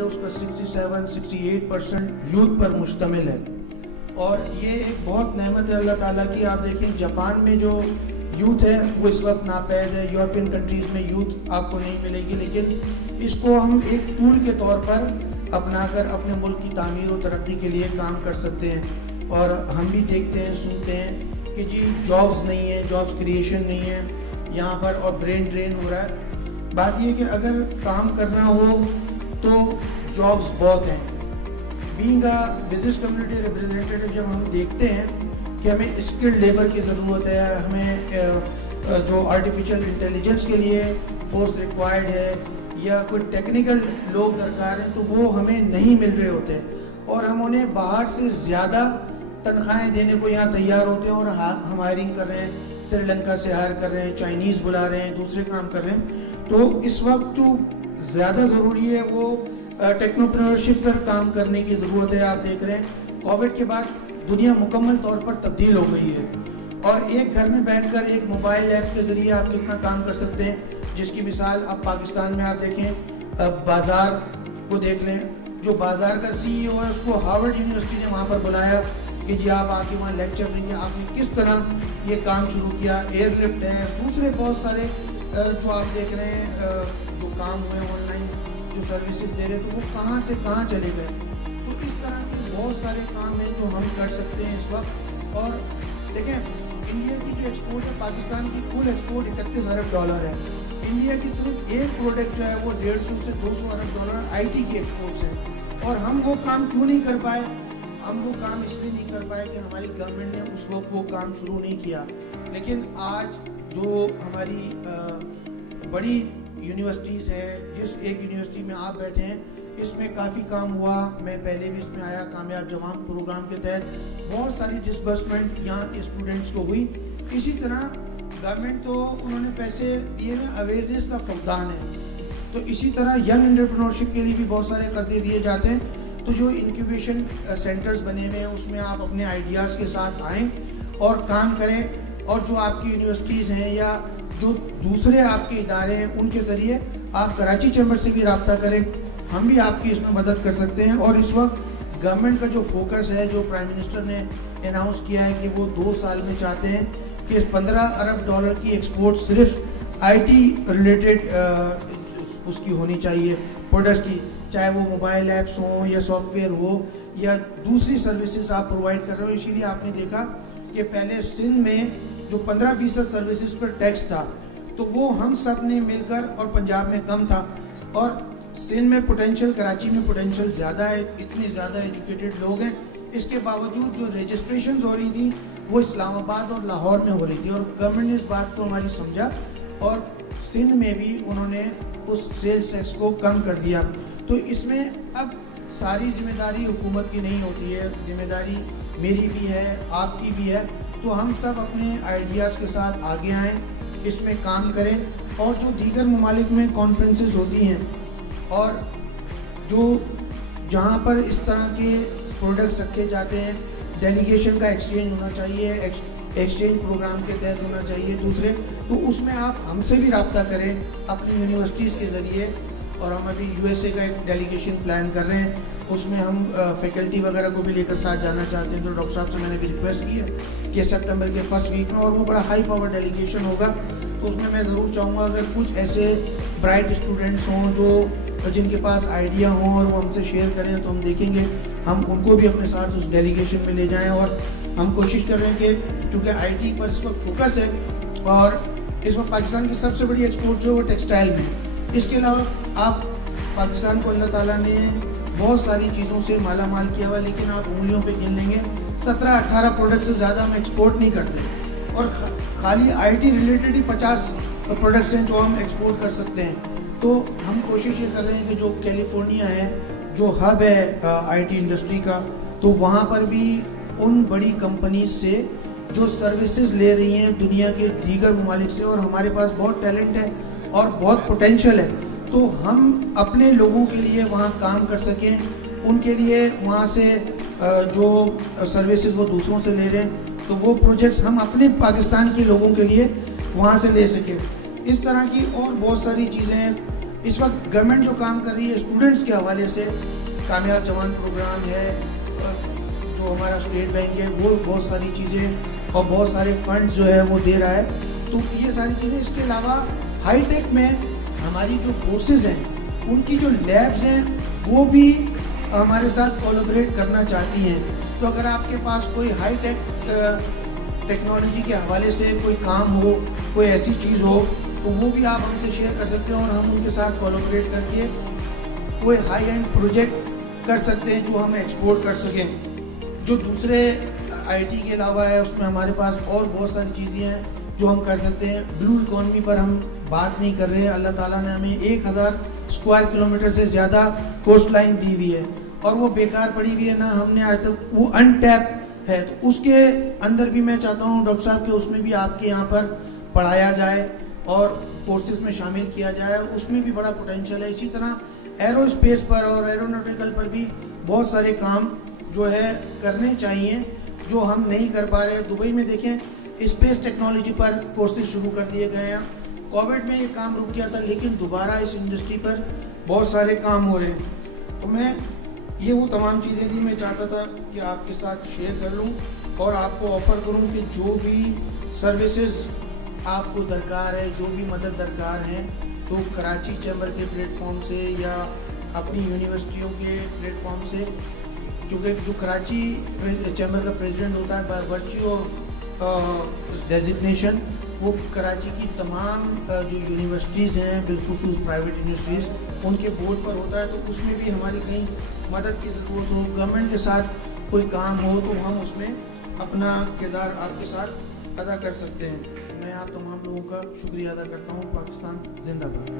है उसका 67-68% यूथ पर मुश्तमिल है। और ये एक बहुत नेमत है अल्लाह ताला की। आप देखें जापान में जो यूथ है वो इस वक्त नापैद है, यूरोपियन कंट्रीज़ में यूथ आपको नहीं मिलेगी, लेकिन इसको हम एक टूल के तौर पर अपनाकर अपने मुल्क की तामीर और तरक्की के लिए काम कर सकते हैं। और हम भी देखते हैं, सुनते हैं कि जी जॉब्स नहीं है, जॉब्स क्रिएशन नहीं है यहाँ पर और ब्रेन ड्रेन हो रहा है। बात ये कि अगर काम करना हो तो जॉब्स बहुत हैं। Being a business community representative जब हम देखते हैं कि हमें स्किल्ड लेबर की ज़रूरत है, हमें जो आर्टिफिशियल इंटेलिजेंस के लिए फोर्स रिक्वायर्ड है या कोई टेक्निकल लोग दरकार हैं, तो वो हमें नहीं मिल रहे होते और हम उन्हें बाहर से ज़्यादा तनख्वाहें देने को यहाँ तैयार होते हैं और हम हायरिंग कर रहे हैं, श्रीलंका से हायर कर रहे हैं, चाइनीज़ बुला रहे हैं, दूसरे काम कर रहे हैं। तो इस वक्त जो ज़्यादा ज़रूरी है वो टेक्नोप्रेन्योरशिप पर काम करने की ज़रूरत है। आप देख रहे हैं कोविड के बाद दुनिया मुकम्मल तौर पर तब्दील हो गई है और एक घर में बैठकर एक मोबाइल ऐप के ज़रिए आप कितना काम कर सकते हैं, जिसकी मिसाल अब पाकिस्तान में आप देखें, बाज़ार को देख लें। जो बाज़ार का CEO है उसको हार्वर्ड यूनिवर्सिटी ने वहाँ पर बुलाया कि जी आप आके वहाँ लेक्चर देंगे, आपने किस तरह ये काम शुरू किया। एयरलिफ्ट है, दूसरे बहुत सारे जो आप देख रहे हैं जो काम हुए ऑनलाइन जो सर्विसेज दे रहे हैं, तो वो कहाँ से कहाँ चले गए। तो इस तरह के बहुत सारे काम हैं जो हम कर सकते हैं इस वक्त। और देखें इंडिया की जो एक्सपोर्ट है, पाकिस्तान की कुल एक्सपोर्ट $31 अरब है। इंडिया की सिर्फ एक प्रोडक्ट जो है वो 150 से 200 अरब डॉलर IT की एक्सपोर्ट्स है। और हम वो काम क्यों नहीं कर पाए? हम वो काम इसलिए नहीं कर पाए कि हमारी गवर्नमेंट ने उस वक्त वो काम शुरू नहीं किया। लेकिन आज जो हमारी बड़ी यूनिवर्सिटीज़ है, जिस एक यूनिवर्सिटी में आप बैठे हैं, इसमें काफ़ी काम हुआ। मैं पहले भी इसमें आया, कामयाब जवान प्रोग्राम के तहत बहुत सारी डिसबर्समेंट यहाँ के स्टूडेंट्स को हुई। इसी तरह गवर्नमेंट तो उन्होंने पैसे दिए में अवेयरनेस का फुकदान है, तो इसी तरह यंग एंटरप्रेन्योरशिप के लिए भी बहुत सारे कर्जे दिए जाते हैं। तो जो इंक्यूबेशन सेंटर्स बने हुए हैं उसमें आप अपने आइडियाज़ के साथ आएँ और काम करें। और जो आपकी यूनिवर्सिटीज़ हैं या जो दूसरे आपके इदारे हैं उनके ज़रिए आप कराची चैम्बर से भी रब्ता करें, हम भी आपकी इसमें मदद कर सकते हैं। और इस वक्त गवर्नमेंट का जो फोकस है, जो प्राइम मिनिस्टर ने अनाउंस किया है कि वो 2 साल में चाहते हैं कि $15 अरब की एक्सपोर्ट सिर्फ IT रिलेटेड उसकी होनी चाहिए, प्रोडक्ट्स की, चाहे वो मोबाइल ऐप्स हों या सॉफ्टवेयर हो या दूसरी सर्विसेज आप प्रोवाइड कर रहे हो। इसीलिए आपने देखा कि पहले सिंध में जो 15% सर्विसेज पर टैक्स था, तो वो हम सब ने मिलकर, और पंजाब में कम था, और सिंध में पोटेंशियल, कराची में पोटेंशियल ज़्यादा है, इतने ज़्यादा एजुकेटेड लोग हैं, इसके बावजूद जो रजिस्ट्रेशन हो रही थी वो इस्लामाबाद और लाहौर में हो रही थी। और गवर्नमेंट ने इस बात को हमारी समझा और सिंध में भी उन्होंने उस सेल्स टैक्स को कम कर दिया। तो इसमें अब सारी जिम्मेदारी हुकूमत की नहीं होती है, जिम्मेदारी मेरी भी है, आपकी भी है। तो हम सब अपने आइडियाज़ के साथ आगे आएँ, इसमें काम करें। और जो दीगर ममालिक में कॉन्फ्रेंसेस होती हैं और जो जहाँ पर इस तरह के प्रोडक्ट्स रखे जाते हैं, डेलीगेशन का एक्सचेंज होना चाहिए, एक्सचेंज प्रोग्राम के तहत होना चाहिए दूसरे, तो उसमें आप हमसे भी रब्ता करें अपनी यूनिवर्सिटीज़ के ज़रिए। और हम अभी USA का एक डेलीगेशन प्लान कर रहे हैं, उसमें हम फैकल्टी वगैरह को भी लेकर साथ जाना चाहते हैं। तो डॉक्टर साहब से मैंने भी रिक्वेस्ट की है कि सितंबर के फर्स्ट वीक में, और वो बड़ा हाई पावर डेलीगेशन होगा, तो उसमें मैं ज़रूर चाहूँगा अगर कुछ ऐसे ब्राइट स्टूडेंट्स हों जो जिनके पास आइडिया हों और वो हमसे शेयर करें, तो हम देखेंगे हम उनको भी अपने साथ उस डेलीगेशन में ले जाएं। और हम कोशिश कर रहे हैं कि चूँकि IT पर इस वक्त फोकस है और इस वक्त पाकिस्तान की सबसे बड़ी एक्सपोर्ट जो वो टेक्सटाइल में, इसके अलावा आप पाकिस्तान को अल्लाह ताला ने बहुत सारी चीज़ों से माला माल किया हुआ, लेकिन आप उंगलियों पे गिन लेंगे 17-18 प्रोडक्ट से ज़्यादा हम एक्सपोर्ट नहीं करते। और खाली IT रिलेटेड ही 50 प्रोडक्ट्स हैं जो हम एक्सपोर्ट कर सकते हैं। तो हम कोशिश ये कर रहे हैं कि जो कैलिफोर्निया है, जो हब है IT इंडस्ट्री का, तो वहाँ पर भी उन बड़ी कंपनीज से जो सर्विसेज ले रही हैं दुनिया के दीगर ममालिक से, और हमारे पास बहुत टैलेंट है और बहुत पोटेंशियल है, तो हम अपने लोगों के लिए वहाँ काम कर सकें, उनके लिए वहाँ से जो सर्विसेज वो दूसरों से ले रहे हैं, तो वो प्रोजेक्ट्स हम अपने पाकिस्तान के लोगों के लिए वहाँ से ले सकें। इस तरह की और बहुत सारी चीज़ें हैं। इस वक्त गवर्नमेंट जो काम कर रही है स्टूडेंट्स के हवाले से, कामयाब जवान प्रोग्राम है, जो हमारा स्टेट बैंक है वो बहुत सारी चीज़ें और बहुत सारे फंड्स जो है वो दे रहा है। तो ये सारी चीज़ें, इसके अलावा हाईटेक में हमारी जो फोर्सेस हैं उनकी जो लैब्स हैं वो भी हमारे साथ कोलैबोरेट करना चाहती हैं। तो अगर आपके पास कोई हाईटेक टेक्नोलॉजी के हवाले से कोई काम हो, कोई ऐसी चीज़ हो, तो वो भी आप हमसे शेयर कर सकते हैं और हम उनके साथ कोलैबोरेट करके कोई हाई एंड प्रोजेक्ट कर सकते हैं जो हम एक्सपोर्ट कर सकें। जो दूसरे आईटी के अलावा है उसमें हमारे पास और बहुत सारी चीज़ें हैं जो हम कर सकते हैं। ब्लू इकोनॉमी पर हम बात नहीं कर रहे हैं। अल्लाह ताला ने हमें 1000 स्क्वायर किलोमीटर से ज़्यादा कोस्ट लाइन दी हुई है और वो बेकार पड़ी हुई है ना, हमने आज तक, वो अनटैप है। तो उसके अंदर भी मैं चाहता हूँ डॉक्टर साहब कि उसमें भी आपके यहाँ पर पढ़ाया जाए और कोर्सेज में शामिल किया जाए, उसमें भी बड़ा पोटेंशियल है। इसी तरह एरोस्पेस पर और एरोनॉटिकल पर भी बहुत सारे काम जो है करने चाहिए जो हम नहीं कर पा रहे हैं। दुबई में देखें, स्पेस टेक्नोलॉजी पर कोर्सेज शुरू कर दिए गए हैं। कोविड में ये काम रुक गया था लेकिन दोबारा इस इंडस्ट्री पर बहुत सारे काम हो रहे हैं। तो मैं ये वो तमाम चीज़ें थी मैं चाहता था कि आपके साथ शेयर कर लूँ और आपको ऑफ़र करूँ कि जो भी सर्विसेज आपको दरकार है, जो भी मदद दरकार है, तो कराची चैम्बर के प्लेटफॉर्म से या अपनी यूनिवर्सिटियों के प्लेटफॉर्म से, क्योंकि जो कराची चैम्बर का प्रेसिडेंट होता है बाय वर्च्यू ऑफ डेजिग्नेशन, वो कराची की तमाम जो यूनिवर्सिटीज़ हैं, बिलखुसूस प्राइवेट यूनिवर्सिटीज़, उनके बोर्ड पर होता है। तो उसमें भी हमारी कहीं मदद की ज़रूरत हो, गवर्नमेंट के साथ कोई काम हो, तो हम उसमें अपना किरदार आपके साथ अदा कर सकते हैं। मैं आप तमाम लोगों का शुक्रिया अदा करता हूँ। पाकिस्तान जिंदाबाद।